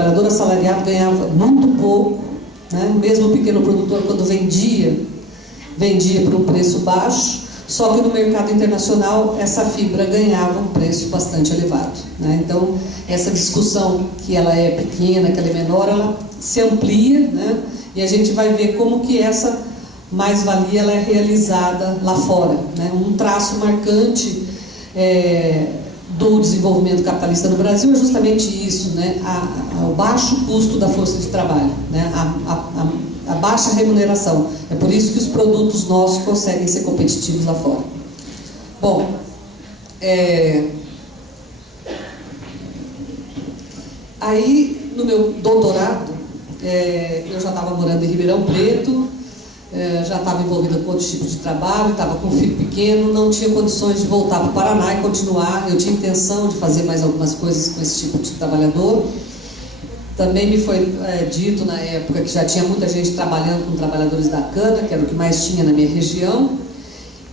trabalhador assalariado ganhava muito pouco, né? Mesmo o pequeno produtor, quando vendia por um preço baixo, só que no mercado internacional essa fibra ganhava um preço bastante elevado, né? Então, essa discussão, que ela é pequena, que ela é menor, ela se amplia, né? E a gente vai ver como que essa mais-valia ela é realizada lá fora, né? Um traço marcante do desenvolvimento capitalista no Brasil é justamente isso, né? O baixo custo da força de trabalho, né? A baixa remuneração. É por isso que os produtos nossos conseguem ser competitivos lá fora. Bom, aí no meu doutorado, eu já estava morando em Ribeirão Preto, já estava envolvida com outros tipos de trabalho, estava com um filho pequeno, não tinha condições de voltar para o Paraná e continuar. Eu tinha intenção de fazer mais algumas coisas com esse tipo de trabalhador. Também me foi dito na época que já tinha muita gente trabalhando com trabalhadores da cana, que era o que mais tinha na minha região.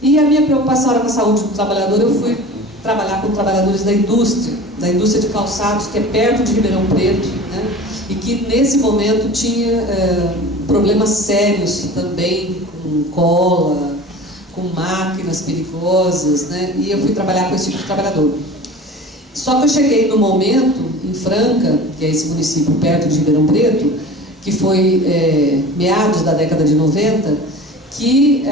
E a minha preocupação era com a saúde do trabalhador. Eu fui trabalhar com trabalhadores da indústria de calçados, que é perto de Ribeirão Preto, né? E que nesse momento tinha problemas sérios também, com cola, com máquinas perigosas, né? E eu fui trabalhar com esse tipo de trabalhador. Só que eu cheguei no momento, em Franca, que é esse município perto de Ribeirão Preto, que foi meados da década de 90, que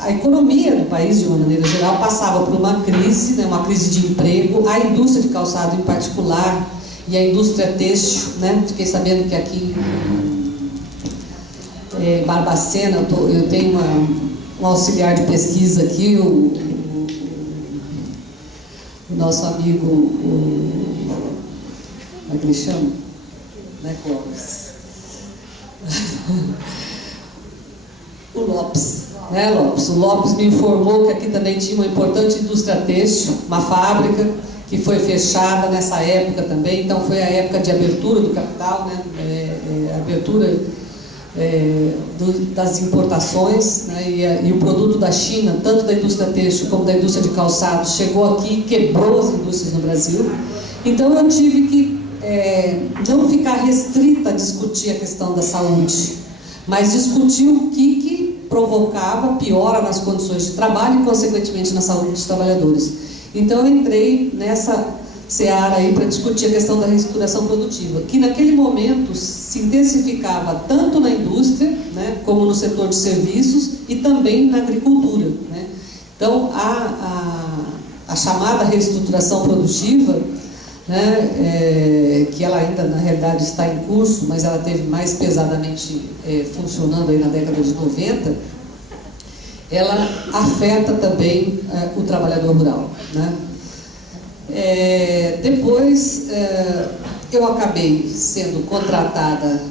a economia do país, de uma maneira geral, passava por uma crise, né, uma crise de emprego, a indústria de calçado em particular, e a indústria têxtil, né? Fiquei sabendo que aqui em Barbacena, eu tenho um auxiliar de pesquisa aqui, o nosso amigo, como é que ele chama? Não é Clóvis? O Lopes, né, Lopes? O Lopes me informou que aqui também tinha uma importante indústria têxtil, uma fábrica que foi fechada nessa época também. Então foi a época de abertura do capital, né? Abertura das importações, né? E o produto da China, tanto da indústria têxtil como da indústria de calçados, chegou aqui e quebrou as indústrias no Brasil. Então eu tive que não ficar restrita a discutir a questão da saúde, mas discutir o que provocava piora nas condições de trabalho e, consequentemente, na saúde dos trabalhadores. Então eu entrei nessa seara aí para discutir a questão da reestruturação produtiva, que naquele momento se intensificava tanto na indústria, né, como no setor de serviços e também na agricultura, né? Então a chamada reestruturação produtiva, né, que ela ainda na realidade está em curso, mas ela teve mais pesadamente funcionando aí na década de 90, ela afeta também o trabalhador rural, né? Depois eu acabei sendo contratada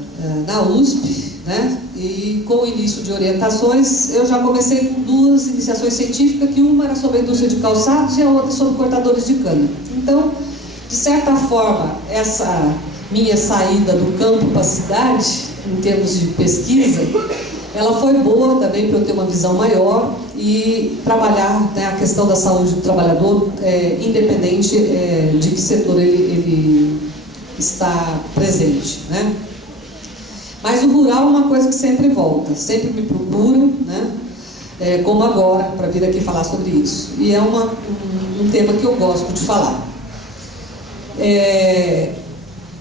na USP, né? E com o início de orientações eu já comecei com duas iniciações científicas, que uma era sobre a indústria de calçados e a outra sobre cortadores de cana. Então, de certa forma, essa minha saída do campo para a cidade, em termos de pesquisa, ela foi boa também para eu ter uma visão maior e trabalhar, né, a questão da saúde do trabalhador, independente de que setor ele está presente, né? Mas o rural é uma coisa que sempre volta, sempre me procuram, né? Como agora, para vir aqui falar sobre isso. E é um tema que eu gosto de falar.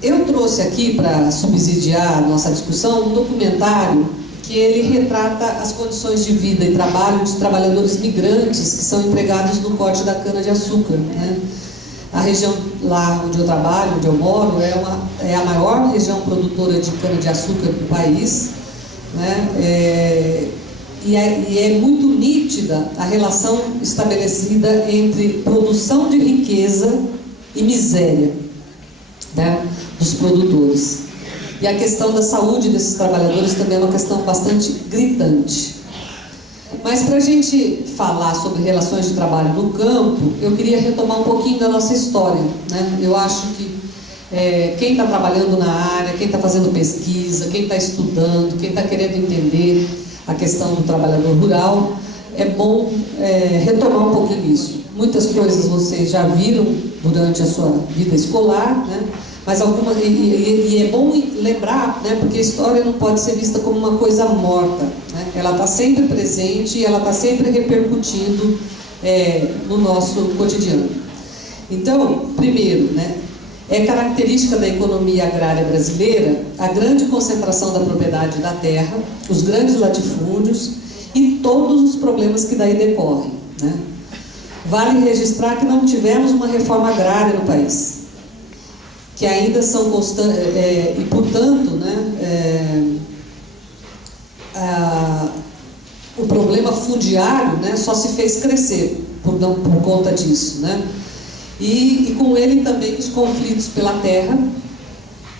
Eu trouxe aqui, para subsidiar a nossa discussão, um documentário que ele retrata as condições de vida e trabalho de trabalhadores migrantes que são empregados no corte da cana-de-açúcar, né? A região lá onde eu trabalho, onde eu moro, é a maior região produtora de cana-de-açúcar do país, né? E é muito nítida a relação estabelecida entre produção de riqueza e miséria, né, dos produtores. E a questão da saúde desses trabalhadores também é uma questão bastante gritante. Mas para a gente falar sobre relações de trabalho no campo, eu queria retomar um pouquinho da nossa história, né? Eu acho que quem está trabalhando na área, quem está fazendo pesquisa, quem está estudando, quem está querendo entender a questão do trabalhador rural, é bom retomar um pouquinho isso. Muitas coisas vocês já viram durante a sua vida escolar, né? mas e é bom lembrar, né, porque a história não pode ser vista como uma coisa morta, né? Ela está sempre presente e ela está sempre repercutindo no nosso cotidiano. Então, primeiro, né, é característica da economia agrária brasileira a grande concentração da propriedade da terra, os grandes latifúndios e todos os problemas que daí decorrem, né? Vale registrar que não tivemos uma reforma agrária no país, que ainda são constantes, e portanto, né, o problema fundiário, né, só se fez crescer por conta disso, né? E com ele também os conflitos pela terra,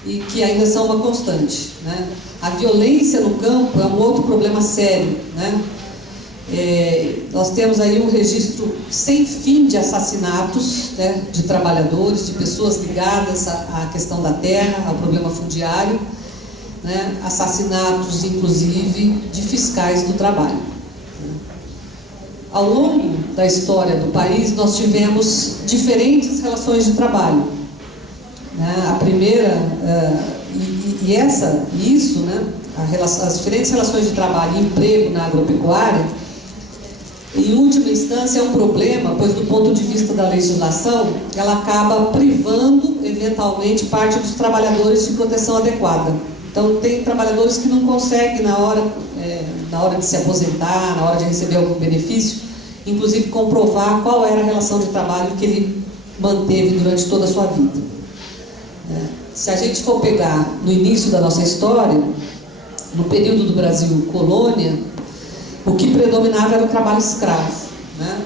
e que ainda são uma constante, né? A violência no campo é um outro problema sério, né? Nós temos aí um registro sem fim de assassinatos, né, de trabalhadores, de pessoas ligadas à questão da terra, ao problema fundiário, né, assassinatos inclusive de fiscais do trabalho. Ao longo da história do país, nós tivemos diferentes relações de trabalho, né? A primeira, isso, né, as diferentes relações de trabalho e emprego na agropecuária, em última instância, é um problema, pois do ponto de vista da legislação, ela acaba privando, eventualmente, parte dos trabalhadores de proteção adequada. Então, tem trabalhadores que não conseguem, na hora de se aposentar, na hora de receber algum benefício, inclusive comprovar qual era a relação de trabalho que ele manteve durante toda a sua vida. Se a gente for pegar no início da nossa história, no período do Brasil colônia, o que predominava era o trabalho escravo, né?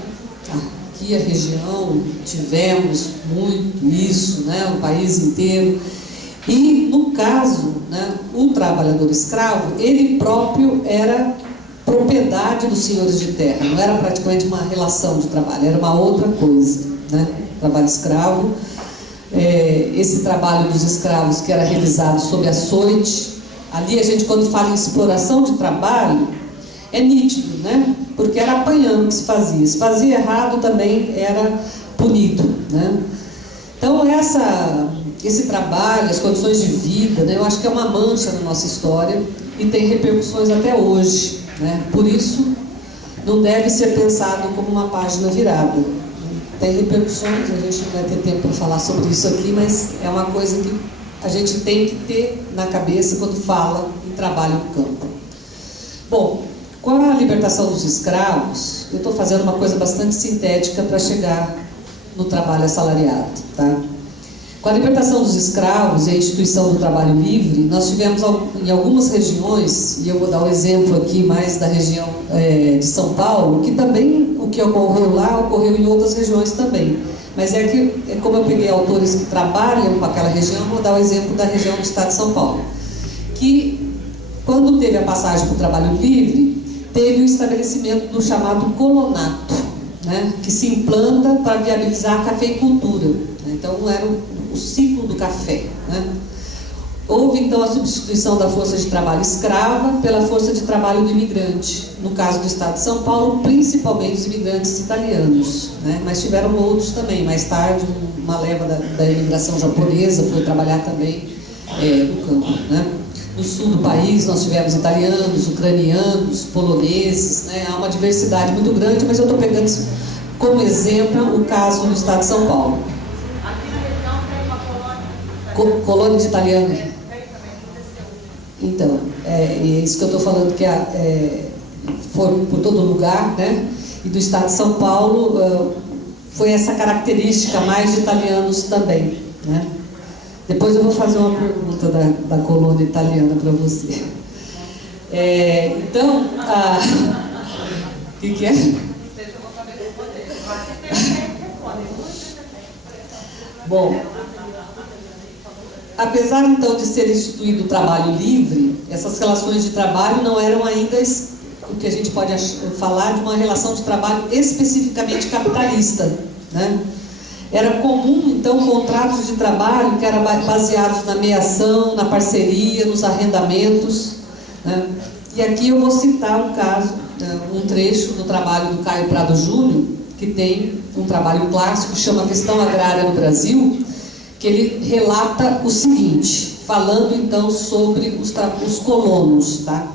Aqui a região tivemos muito isso, né? O país inteiro. E no caso, né, o trabalhador escravo, ele próprio era propriedade dos senhores de terra, não era praticamente uma relação de trabalho, era uma outra coisa, né? Trabalho escravo, esse trabalho dos escravos que era realizado sob açoite, ali a gente, quando fala em exploração de trabalho, é nítido, né? Porque era apanhando que se fazia. Se fazia errado também era punido, né? Então esse trabalho, as condições de vida, né, eu acho que é uma mancha na nossa história e tem repercussões até hoje, né? Por isso não deve ser pensado como uma página virada. Tem repercussões, a gente não vai ter tempo para falar sobre isso aqui, mas é uma coisa que a gente tem que ter na cabeça quando fala em trabalho no campo. Bom, com a libertação dos escravos, eu estou fazendo uma coisa bastante sintética para chegar no trabalho assalariado, tá? Com a libertação dos escravos e a instituição do trabalho livre, nós tivemos em algumas regiões, e eu vou dar um exemplo aqui mais da região de São Paulo, que também o que ocorreu lá ocorreu em outras regiões também. Mas como eu peguei autores que trabalham com aquela região, vou dar o exemplo da região do estado de São Paulo, que quando teve a passagem para o trabalho livre, teve o estabelecimento do chamado colonato, né, que se implanta para viabilizar a cafeicultura, né? Então era o ciclo do café, né? Houve então a substituição da força de trabalho escrava pela força de trabalho do imigrante, no caso do estado de São Paulo, principalmente os imigrantes italianos, né? Mas tiveram outros também. Mais tarde, uma leva da imigração japonesa foi trabalhar também no campo, né? No sul do país nós tivemos italianos, ucranianos, poloneses, né? Há uma diversidade muito grande, mas eu estou pegando como exemplo o caso do estado de São Paulo. Aqui na região tem uma colônia. Colônia de italianos? Então, é isso que eu estou falando, que foi por todo lugar, né? E do estado de São Paulo foi essa característica mais de italianos também, né? Depois eu vou fazer uma pergunta da colônia italiana para você. Então, o que é? Bom, apesar então de ser instituído o trabalho livre, essas relações de trabalho não eram ainda o que a gente pode falar de uma relação de trabalho especificamente capitalista, né? Era comum, então, contratos de trabalho que eram baseados na meação, na parceria, nos arrendamentos, né? E aqui eu vou citar um caso, um trecho do trabalho do Caio Prado Júnior, que tem um trabalho clássico que chama Questão Agrária no Brasil, que ele relata o seguinte, falando então sobre os colonos, tá?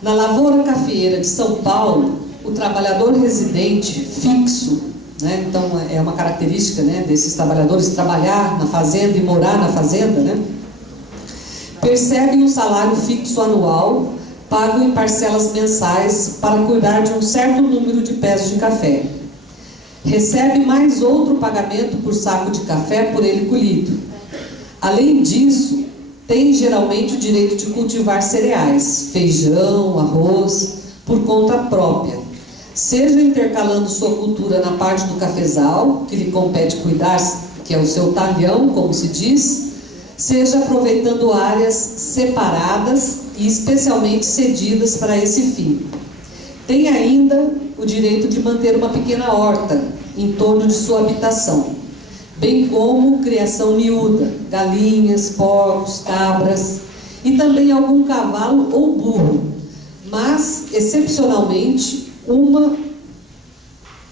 Na lavoura cafeeira de São Paulo, o trabalhador residente fixo, né? Então é uma característica, né, desses trabalhadores trabalhar na fazenda e morar na fazenda, né? Percebe um salário fixo anual, pago em parcelas mensais para cuidar de um certo número de pés de café. Recebe mais outro pagamento por saco de café por ele colhido. Além disso, tem geralmente o direito de cultivar cereais, feijão, arroz, por conta própria, seja intercalando sua cultura na parte do cafezal, que lhe compete cuidar, que é o seu talhão, como se diz, seja aproveitando áreas separadas e especialmente cedidas para esse fim. Tem ainda o direito de manter uma pequena horta em torno de sua habitação, bem como criação miúda, galinhas, porcos, cabras e também algum cavalo ou burro, mas excepcionalmente uma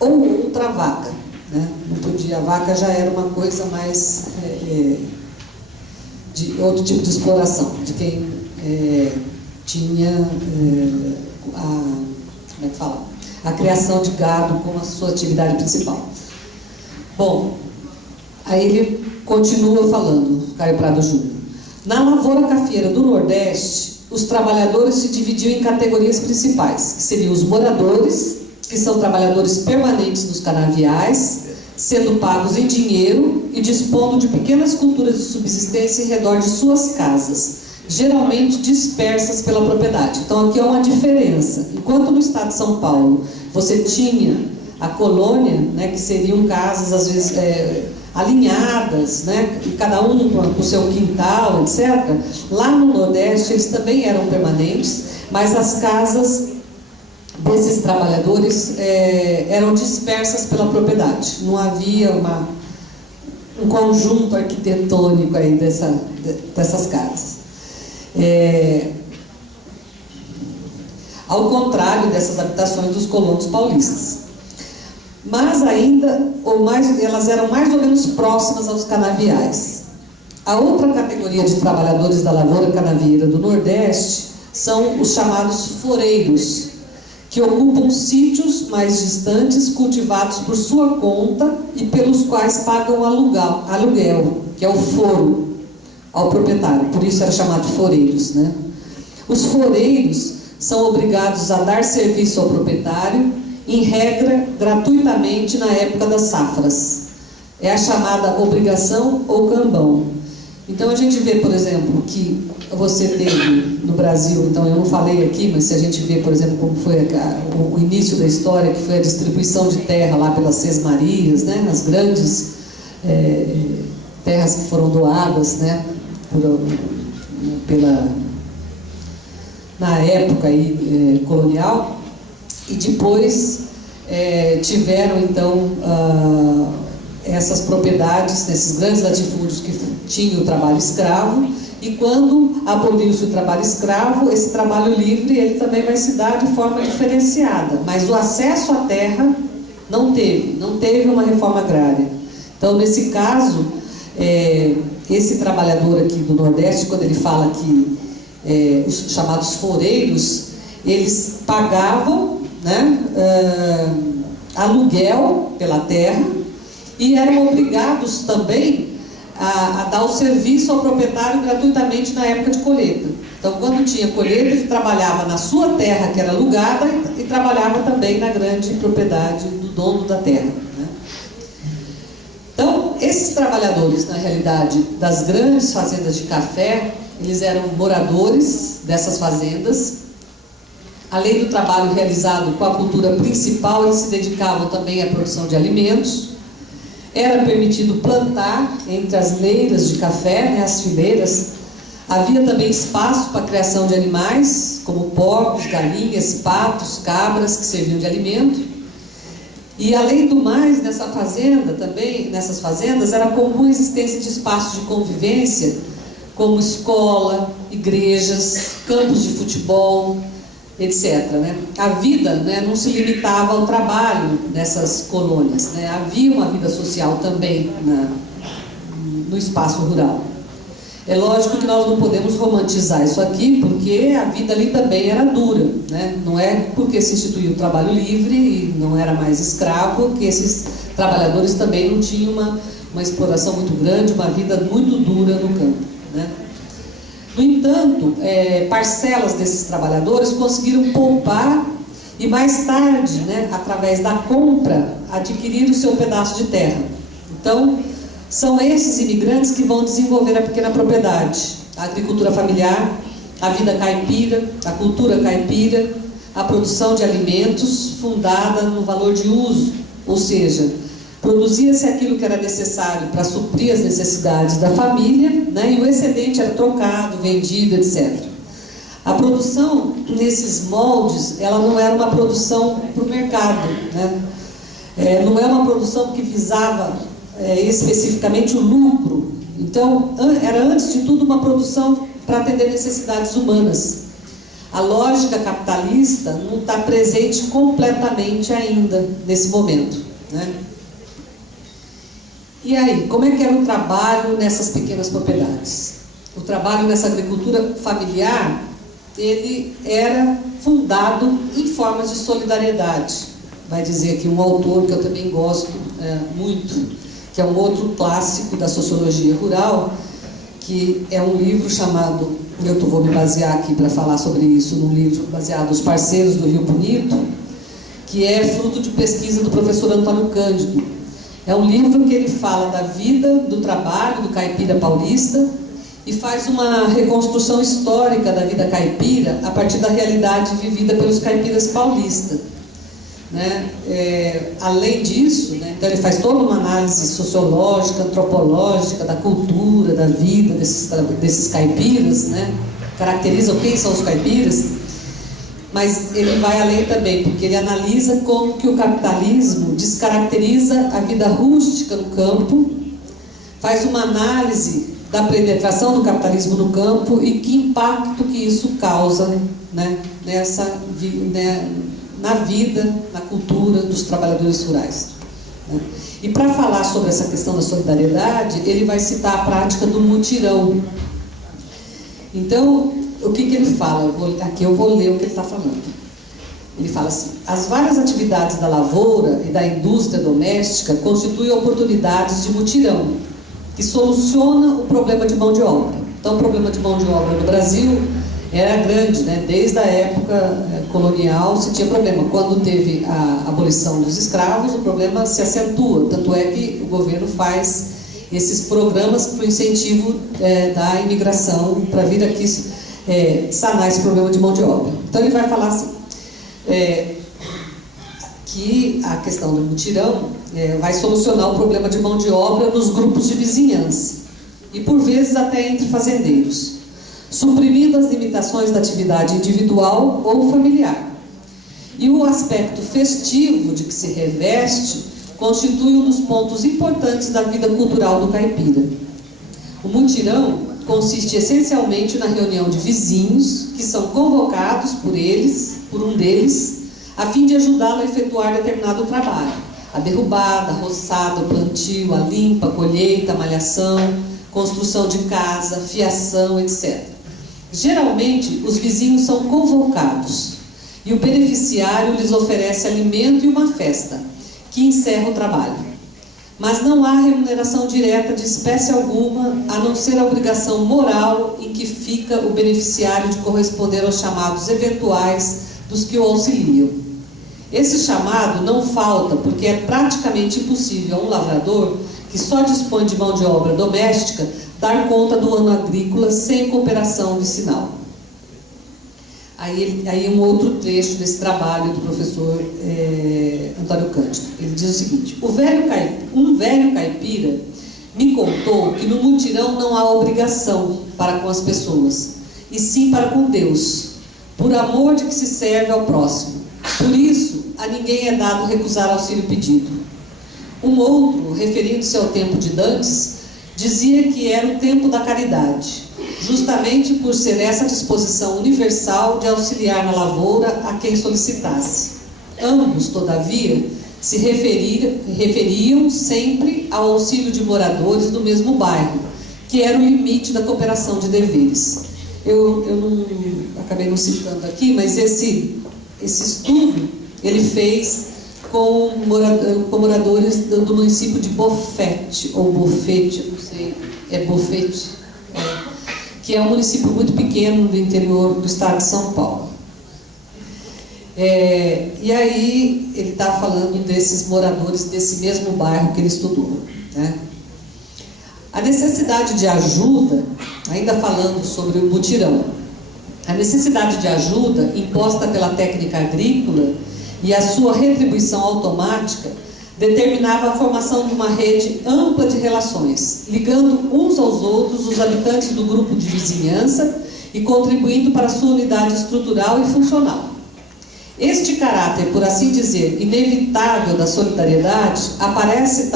ou outra vaca, né? Não podia, a vaca já era uma coisa mais de outro tipo de exploração, de quem tinha como é que fala? A criação de gado como a sua atividade principal. Bom, aí ele continua falando, Caio Prado Júnior. Na lavoura cafeeira do Nordeste, os trabalhadores se dividiam em categorias principais, que seriam os moradores, que são trabalhadores permanentes nos canaviais, sendo pagos em dinheiro e dispondo de pequenas culturas de subsistência em redor de suas casas, geralmente dispersas pela propriedade. Então aqui há uma diferença. Enquanto no estado de São Paulo você tinha a colônia, né, que seriam casas às vezes alinhadas, né, e cada um com o seu quintal, etc. Lá no Nordeste eles também eram permanentes, mas as casas desses trabalhadores eram dispersas pela propriedade. Não havia um conjunto arquitetônico aí dessas casas. Ao contrário dessas habitações dos colonos paulistas. Mas ainda, elas eram mais ou menos próximas aos canaviais. A outra categoria de trabalhadores da lavoura canavieira do Nordeste são os chamados foreiros, que ocupam sítios mais distantes, cultivados por sua conta e pelos quais pagam aluguel, que é o foro, ao proprietário. Por isso era chamado foreiros, né? Os foreiros são obrigados a dar serviço ao proprietário, em regra, gratuitamente na época das safras. É a chamada obrigação ou cambão. Então a gente vê, por exemplo, que você teve no Brasil, então eu não falei aqui, mas se a gente vê, por exemplo, como foi o início da história, que foi a distribuição de terra lá pelas Sesmarias, né, nas grandes terras que foram doadas, né, na época aí, colonial, e depois tiveram então essas propriedades nesses grandes latifúndios que tinham o trabalho escravo, e quando aboliu-se o trabalho escravo, esse trabalho livre ele também vai se dar de forma diferenciada, mas o acesso à terra não teve uma reforma agrária. Então, nesse caso, esse trabalhador aqui do Nordeste, quando ele fala que os chamados foreiros, eles pagavam, né, aluguel pela terra e eram obrigados também a dar o serviço ao proprietário gratuitamente na época de colheita. Então, quando tinha colheita, ele trabalhava na sua terra, que era alugada, e trabalhava também na grande propriedade do dono da terra, né? Então, esses trabalhadores, na realidade, das grandes fazendas de café, eles eram moradores dessas fazendas. Além do trabalho realizado com a cultura principal, eles se dedicavam também à produção de alimentos. Era permitido plantar entre as leiras de café, né, as fileiras. Havia também espaço para a criação de animais, como porcos, galinhas, patos, cabras, que serviam de alimento. E além do mais, nessas fazendas, era comum a existência de espaços de convivência, como escola, igrejas, campos de futebol, etc. Né? A vida, né, não se limitava ao trabalho nessas colônias, né? Havia uma vida social também no espaço rural. É lógico que nós não podemos romantizar isso aqui, porque a vida ali também era dura, né? Não é porque se instituiu o trabalho livre e não era mais escravo que esses trabalhadores também não tinham uma exploração muito grande, uma vida muito dura no campo, né? No entanto, parcelas desses trabalhadores conseguiram poupar e mais tarde, né, através da compra, adquirir o seu pedaço de terra. Então, são esses imigrantes que vão desenvolver a pequena propriedade, a agricultura familiar, a vida caipira, a cultura caipira, a produção de alimentos fundada no valor de uso, ou seja, produzia-se aquilo que era necessário para suprir as necessidades da família, né, e o excedente era trocado, vendido, etc. A produção nesses moldes, ela não era uma produção para o mercado, né? Não é uma produção que visava especificamente o lucro. Então, era antes de tudo uma produção para atender necessidades humanas. A lógica capitalista não está presente completamente ainda nesse momento, né? E aí, como é que era o trabalho nessas pequenas propriedades? O trabalho nessa agricultura familiar, ele era fundado em formas de solidariedade. Vai dizer aqui um autor que eu também gosto muito, que é um outro clássico da sociologia rural, que é um livro chamado, vou me basear aqui para falar sobre isso, num livro baseado Os Parceiros do Rio Bonito, que é fruto de pesquisa do professor Antônio Cândido. É um livro que ele fala da vida, do trabalho do caipira paulista e faz uma reconstrução histórica da vida caipira a partir da realidade vivida pelos caipiras paulistas, né? Além disso, né, então ele faz toda uma análise sociológica, antropológica da cultura, da vida desses caipiras, né? Caracterizam quem são os caipiras, mas ele vai além também, porque ele analisa como que o capitalismo descaracteriza a vida rústica no campo, faz uma análise da penetração do capitalismo no campo e que impacto que isso causa, né, na vida, na cultura dos trabalhadores rurais, né? E para falar sobre essa questão da solidariedade, ele vai citar a prática do mutirão. Então, o que ele fala? Aqui eu vou ler o que ele está falando. Ele fala assim: as várias atividades da lavoura e da indústria doméstica constituem oportunidades de mutirão, que soluciona o problema de mão de obra. Então, o problema de mão de obra no Brasil era grande, né? Desde a época colonial se tinha problema. Quando teve a abolição dos escravos, o problema se acentua. Tanto é que o governo faz esses programas para o incentivo da imigração para vir aqui sanar esse problema de mão de obra. Então ele vai falar assim, que a questão do mutirão vai solucionar o problema de mão de obra nos grupos de vizinhança e por vezes até entre fazendeiros, suprimindo as limitações da atividade individual ou familiar. E o aspecto festivo de que se reveste constitui um dos pontos importantes da vida cultural do caipira. O mutirão consiste essencialmente na reunião de vizinhos que são convocados por um deles, a fim de ajudá-lo a efetuar determinado trabalho: a derrubada, a roçada, o plantio, a limpa, a colheita, a malhação, construção de casa, fiação, etc. Geralmente, os vizinhos são convocados e o beneficiário lhes oferece alimento e uma festa, que encerra o trabalho. Mas não há remuneração direta de espécie alguma, a não ser a obrigação moral em que fica o beneficiário de corresponder aos chamados eventuais dos que o auxiliam. Esse chamado não falta, porque é praticamente impossível a um lavrador, que só dispõe de mão de obra doméstica, dar conta do ano agrícola sem cooperação vicinal. Aí um outro trecho desse trabalho do professor Antônio Cândido. Ele diz o seguinte: um velho caipira me contou que no mutirão não há obrigação para com as pessoas, e sim para com Deus, por amor de que se serve ao próximo. Por isso, a ninguém é dado recusar auxílio pedido. Um outro, referindo-se ao tempo de dantes, dizia que era o tempo da caridade, justamente por ser essa disposição universal de auxiliar na lavoura a quem solicitasse. Ambos, todavia, se referiam sempre ao auxílio de moradores do mesmo bairro, que era o limite da cooperação de deveres. Eu acabei não citando aqui, mas esse estudo ele fez com moradores do município de Bofete, ou Bofete, não sei, é Bofete, que é um município muito pequeno do interior do estado de São Paulo. E aí ele está falando desses moradores desse mesmo bairro que ele estudou, né? A necessidade de ajuda, ainda falando sobre o mutirão, a necessidade de ajuda imposta pela técnica agrícola e a sua retribuição automática determinava a formação de uma rede ampla de relações, ligando uns aos outros os habitantes do grupo de vizinhança e contribuindo para a sua unidade estrutural e funcional. Este caráter, por assim dizer, inevitável da solidariedade aparece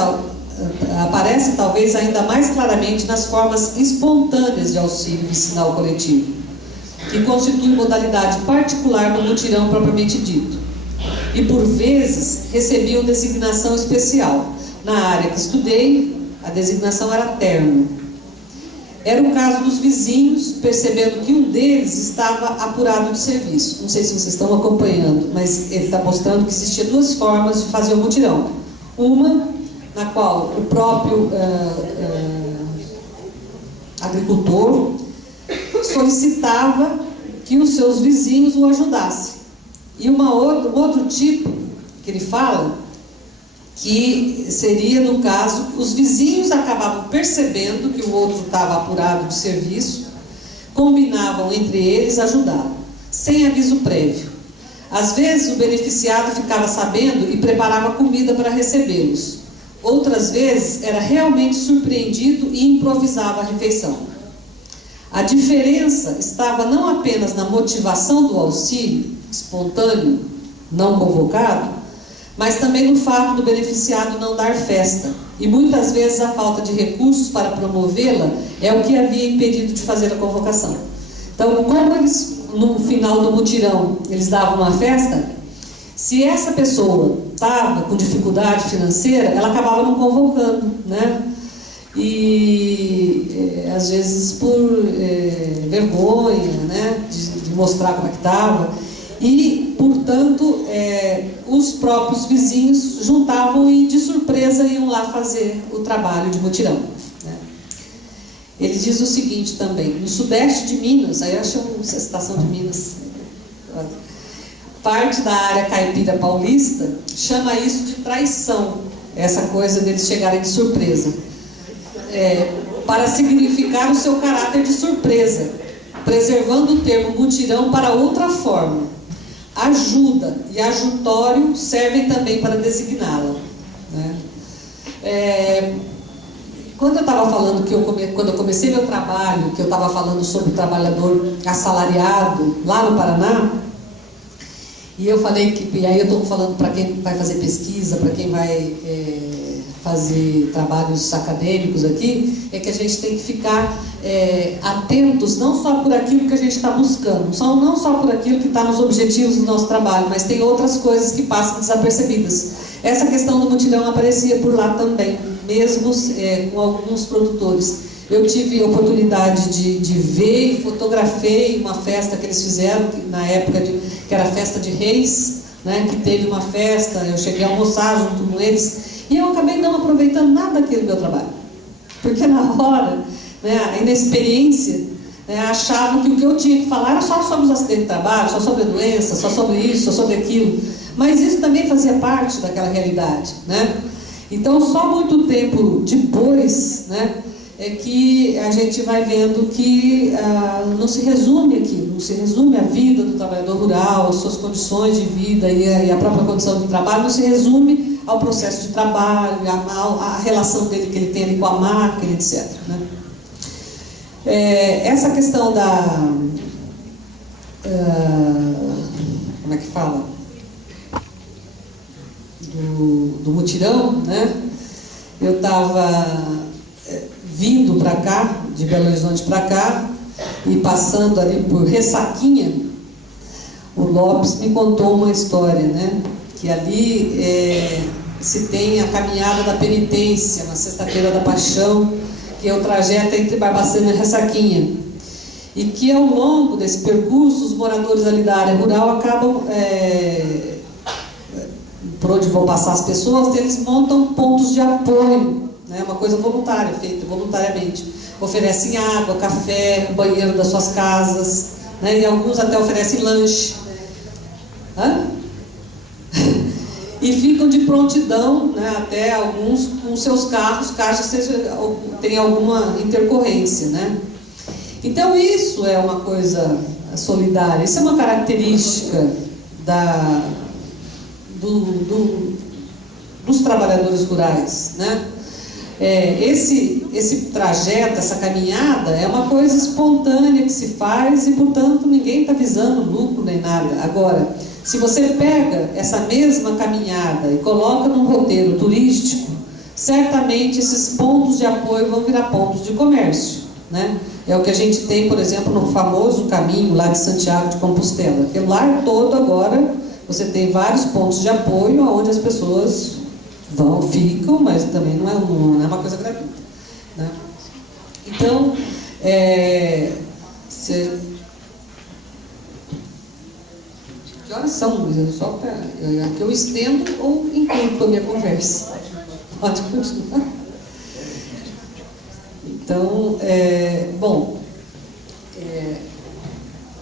talvez ainda mais claramente nas formas espontâneas de auxílio vicinal coletivo, que constitui modalidade particular do mutirão propriamente dito, e por vezes recebiam designação especial. Na área que estudei, a designação era terno. Era o caso dos vizinhos, percebendo que um deles estava apurado de serviço. Não sei se vocês estão acompanhando, mas ele está mostrando que existia duas formas de fazer o mutirão. Uma, na qual o próprio agricultor solicitava que os seus vizinhos o ajudassem. E um outro tipo que ele fala, que seria, no caso, os vizinhos acabavam percebendo que o outro estava apurado de serviço, combinavam entre eles ajudá-lo, sem aviso prévio. Às vezes o beneficiado ficava sabendo e preparava comida para recebê-los. Outras vezes era realmente surpreendido e improvisava a refeição. A diferença estava não apenas na motivação do auxílio, espontâneo, não convocado, mas também no fato do beneficiado não dar festa. E muitas vezes a falta de recursos para promovê-la é o que havia impedido de fazer a convocação. Então, como eles, no final do mutirão, eles davam uma festa, se essa pessoa estava com dificuldade financeira, ela acabava não convocando, né? E às vezes por vergonha, né? De mostrar como é que estava. E, portanto, os próprios vizinhos juntavam e, de surpresa, iam lá fazer o trabalho de mutirão, né? Ele diz o seguinte também: no sudeste de Minas, aí eu acho uma citação de Minas, parte da área caipira paulista chama isso de traição, essa coisa deles chegarem de surpresa, para significar o seu caráter de surpresa, preservando o termo mutirão para outra forma. Ajuda e ajutório servem também para designá-la, né? Quando eu estava falando quando eu comecei meu trabalho, que eu estava falando sobre o trabalhador assalariado lá no Paraná, e eu falei e aí eu estou falando para quem vai fazer pesquisa, para quem vai fazer trabalhos acadêmicos aqui, é que a gente tem que ficar atentos não só por aquilo que a gente está buscando, não só por aquilo que está nos objetivos do nosso trabalho, mas tem outras coisas que passam desapercebidas. Essa questão do mutirão aparecia por lá também, mesmo com alguns produtores. Eu tive a oportunidade de ver e fotografei uma festa que eles fizeram, na época que era a festa de Reis, né, que teve uma festa, eu cheguei a almoçar junto com eles, e eu acabei não aproveitando nada daquele meu trabalho, porque na hora, né, a inexperiência, achavam que o que eu tinha que falar era só sobre os acidentes de trabalho, só sobre a doença, só sobre isso, só sobre aquilo, mas isso também fazia parte daquela realidade, né? Então, só muito tempo depois, né, é que a gente vai vendo que não se resume aquilo, não se resume a vida do trabalhador rural, as suas condições de vida e a própria condição de trabalho, não se resume ao processo de trabalho, a relação dele que ele tem ali com a máquina, etc., né? Essa questão como é que fala? Do mutirão, né? Eu estava vindo para cá, de Belo Horizonte para cá, e passando ali por Ressaquinha, o Lopes me contou uma história, né? que ali se tem a caminhada da penitência, na Sexta-feira da Paixão, que é o trajeto entre Barbacena e Ressaquinha. E que ao longo desse percurso, os moradores ali da área rural acabam, por onde vão passar as pessoas, eles montam pontos de apoio, né? Uma coisa voluntária, feita voluntariamente. Oferecem água, café, o banheiro das suas casas, né? E alguns até oferecem lanche. E ficam de prontidão, né? Até alguns com seus carros, caso tenha alguma intercorrência, né? Então isso é uma coisa solidária, isso é uma característica dos trabalhadores rurais, né? Esse trajeto, essa caminhada é uma coisa espontânea que se faz e, portanto, ninguém está visando lucro nem nada. Agora, se você pega essa mesma caminhada e coloca num roteiro turístico, certamente esses pontos de apoio vão virar pontos de comércio, né? É o que a gente tem, por exemplo, no famoso caminho lá de Santiago de Compostela. Que lá todo agora você tem vários pontos de apoio onde as pessoas ficam, mas também não é uma coisa gratuita, né? Então, que horas são, Luísa? Só para que eu estendo ou encurto a minha conversa? Pode continuar. Então,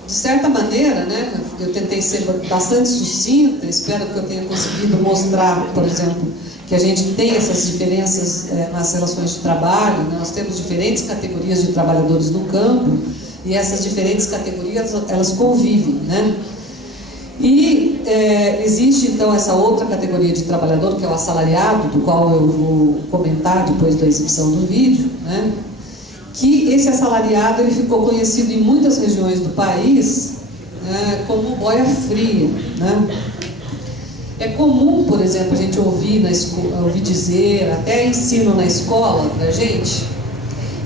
de certa maneira, né, eu tentei ser bastante sucinta, espero que eu tenha conseguido mostrar, por exemplo, que a gente tem essas diferenças nas relações de trabalho, né? Nós temos diferentes categorias de trabalhadores no campo e essas diferentes categorias, elas convivem, né? E existe então essa outra categoria de trabalhador, que é o assalariado, do qual eu vou comentar depois da exibição do vídeo, né? Que esse assalariado ele ficou conhecido em muitas regiões do país como boia fria, né? É comum, por exemplo, a gente ouvir dizer, até ensino na escola pra gente,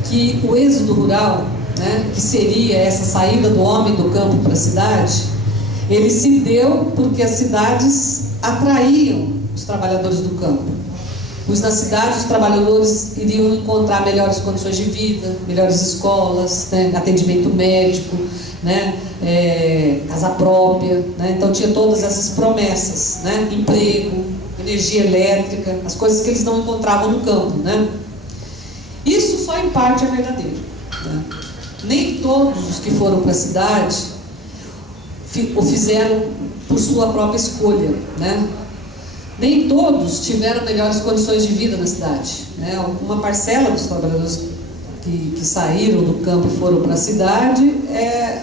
que o êxodo rural, né, que seria essa saída do homem do campo para a cidade, ele se deu porque as cidades atraíam os trabalhadores do campo. Pois na cidade os trabalhadores iriam encontrar melhores condições de vida, melhores escolas, né, atendimento médico, né, casa própria, né, então tinha todas essas promessas, né, emprego, energia elétrica, as coisas que eles não encontravam no campo, né. Isso só em parte é verdadeiro, né. Nem todos os que foram para a cidade o fizeram por sua própria escolha, né. Nem todos tiveram melhores condições de vida na cidade, né? Uma parcela dos trabalhadores que saíram do campo e foram para a cidade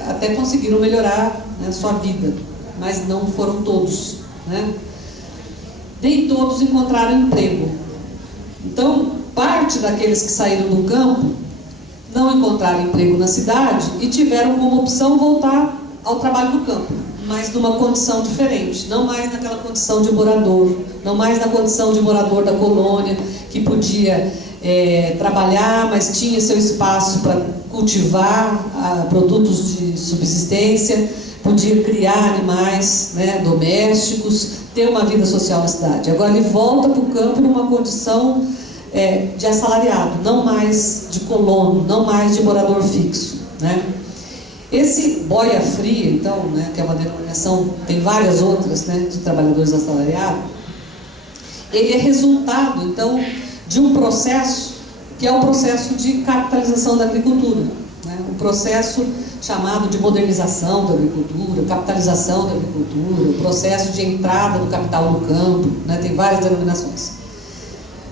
até conseguiram melhorar, né, sua vida, mas não foram todos, né? Nem todos encontraram emprego. Então, parte daqueles que saíram do campo não encontraram emprego na cidade e tiveram como opção voltar ao trabalho no campo, mas numa condição diferente, não mais naquela condição de morador, não mais na condição de morador da colônia, que podia trabalhar, mas tinha seu espaço para cultivar produtos de subsistência, podia criar animais, né, domésticos, ter uma vida social na cidade. Agora ele volta para o campo numa condição de assalariado, não mais de colono, não mais de morador fixo, né? Esse boia fria, então, né, que é uma denominação, tem várias outras, né, de trabalhadores assalariados, ele é resultado, então, de um processo que é o processo de capitalização da agricultura, né, um processo chamado de modernização da agricultura, capitalização da agricultura, o processo de entrada do capital no campo, né, tem várias denominações.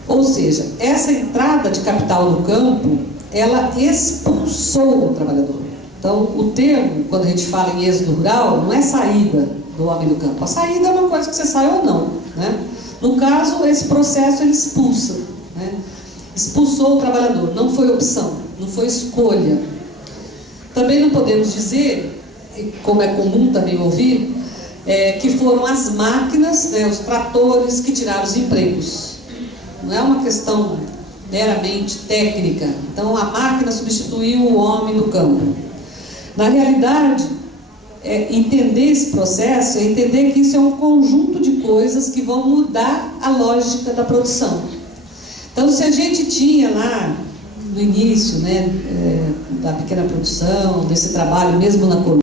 Ou seja, essa entrada de capital no campo, ela expulsou o trabalhador. Então, o termo, quando a gente fala em êxodo rural, não é saída do homem do campo. A saída é uma coisa que você sai ou não, né? No caso, esse processo ele expulsa, né? Expulsou o trabalhador, não foi opção, não foi escolha. Também não podemos dizer, como é comum também ouvir, que foram as máquinas, né, os tratores que tiraram os empregos. Não é uma questão meramente técnica. Então, a máquina substituiu o homem no campo. Na realidade, entender esse processo é entender que isso é um conjunto de coisas que vão mudar a lógica da produção. Então, se a gente tinha lá, no início, né, da pequena produção, desse trabalho, mesmo na coluna,